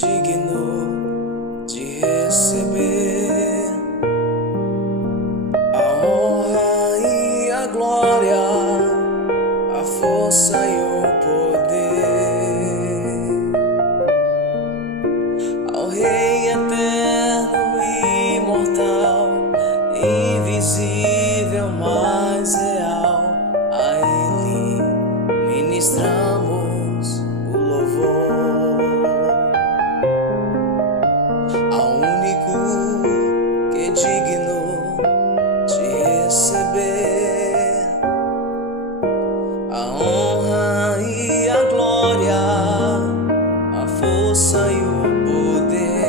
digno de receber a honra e a glória, a força e o poder, ao Rei eterno e imortal, invisível, mas real. A Ele ministramos o louvor, ao único que é digno de receber a honra e a glória, a força e o poder,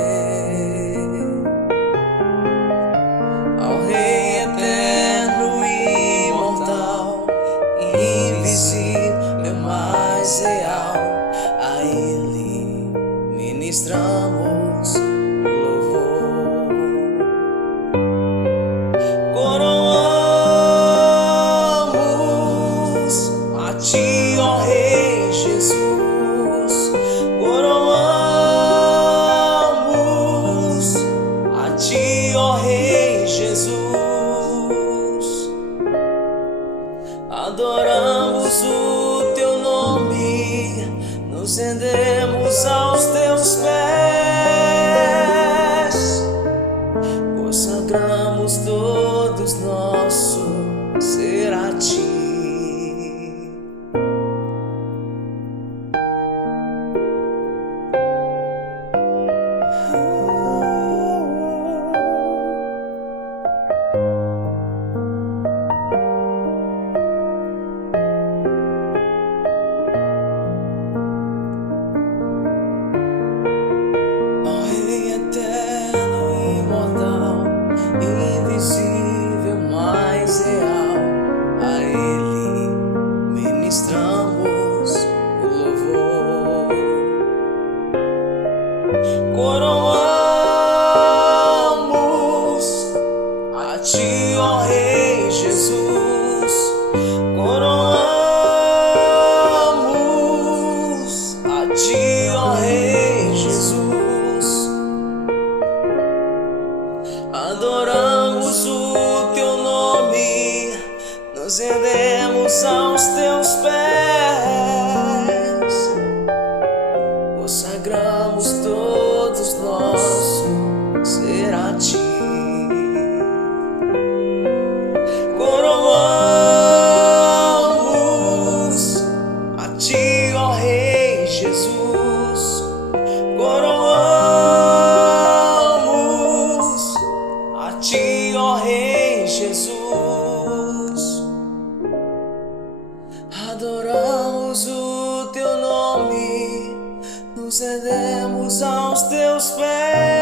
ao Rei eterno e imortal, invisível, mas real. A Ele ministramos o louvor. Coroamos a Ti, ó Rei Jesus. Coroamos a Ti, ó Rei Jesus. Adoramos o Teu nome, nos rendemos aos Teus pés, consagramos todos nosso ser a Ti. Invisível, mas real, a Ele ministramos o louvor. Coroamos a Ti, ó Rei Jesus. Coroamos a Ti, ó Rei Jesus. Adoramos o Teu nome, nos rendemos aos Teus pés, consagramos todos nosso ser a Ti. Coroamos a Ti, ó Rei Jesus. Coroamos a Ti, ó Rei Jesus. Adoramos o Teu nome, nos rendemos aos Teus pés,